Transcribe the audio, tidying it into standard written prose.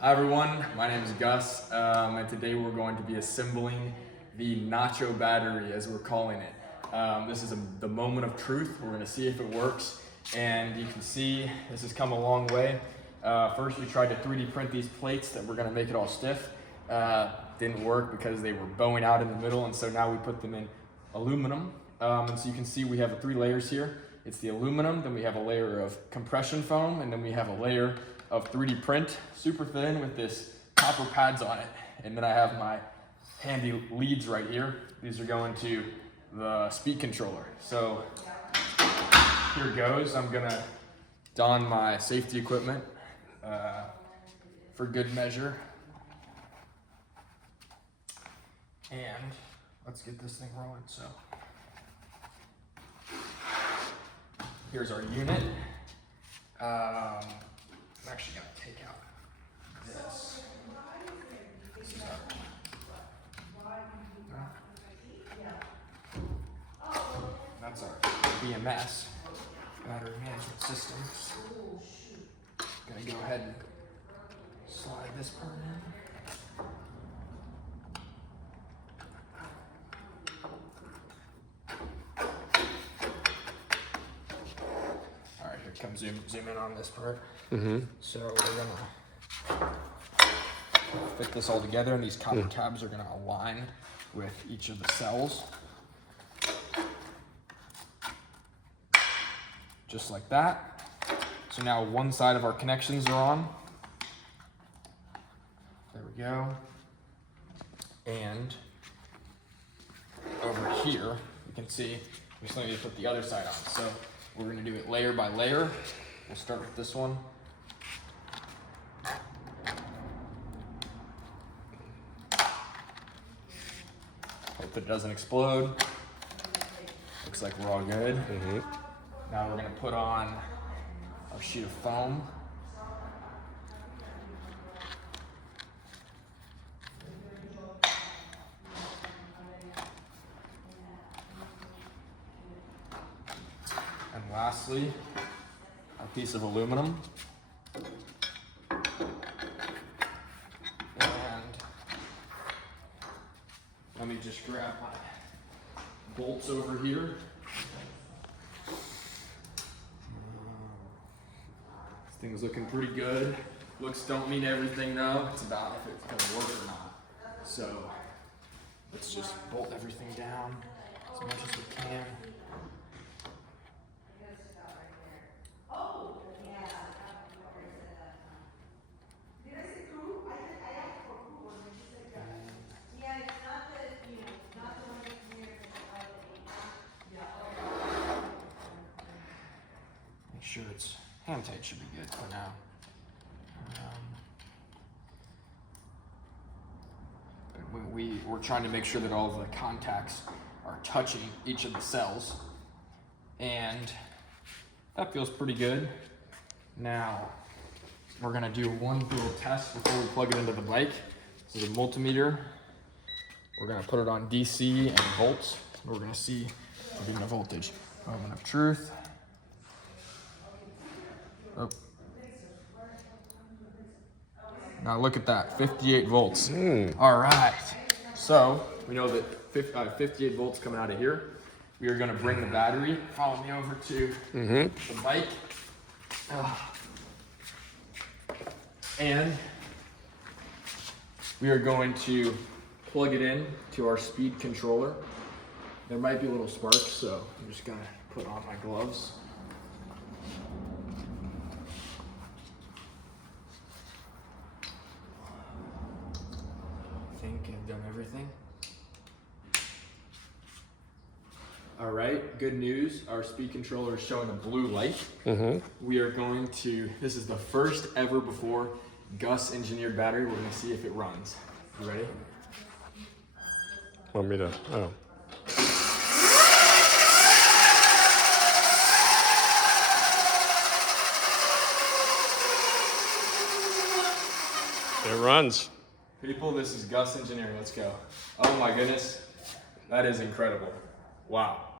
Hi everyone, my name is Gus, and today we're going to be assembling the Nacho battery, as we're calling it. This is the moment of truth. We're going to see if it works, and you can see this has come a long way. First we tried to 3D print these plates that were going to make it all stiff. Didn't work because they were bowing out in the middle, and so now we put them in aluminum. And so you can see we have 3 layers here. It's the aluminum, then we have a layer of compression foam, and then we have a layer of 3D print, super thin with this copper pads on it. And then I have my handy leads right here. These are going to the speed controller. So here it goes. I'm gonna don my safety equipment for good measure. And let's get this thing rolling. So here's our unit. I'm actually gonna take out this. This is that's our BMS, battery management system. Gonna go ahead and slide this part in. All right, here comes zoom in on this part. So we're gonna fit this all together, and these copper tabs are gonna align with each of the cells. Just like that. So now one side of our connections are on. There we go. And over here, you can see we still need to put the other side on. So we're gonna do it layer by layer. We'll start with this one. Hope it doesn't explode. Looks like we're all good. Now we're gonna put on our sheet of foam. And lastly, a piece of aluminum. And let me just grab my bolts over here. This thing's looking pretty good. Looks don't mean everything though. It's about if it's gonna work or not. So let's just bolt everything down as much as we can. Make sure it's hand tight, should be good for now. We're trying to make sure that all of the contacts are touching each of the cells, and that feels pretty good. Now we're gonna do one little test before we plug it into the bike. This is a multimeter. We're gonna put it on DC and volts. We're gonna see the voltage. Moment of truth. Oh. Now look at that, 58 volts. All right, so we know that 58 volts coming out of here. We are gonna bring the battery, follow me over to the bike. And we are going to plug it in to our speed controller. There might be a little spark, so I'm just gonna put on my gloves. I think I've done everything. All right, good news. Our speed controller is showing a blue light. We are going to, this is the first ever before Gus engineered battery. We're gonna see if it runs. You ready? Want me to, oh. It runs. People, this is Gus Engineering. Let's go. Oh my goodness. That is incredible. Wow.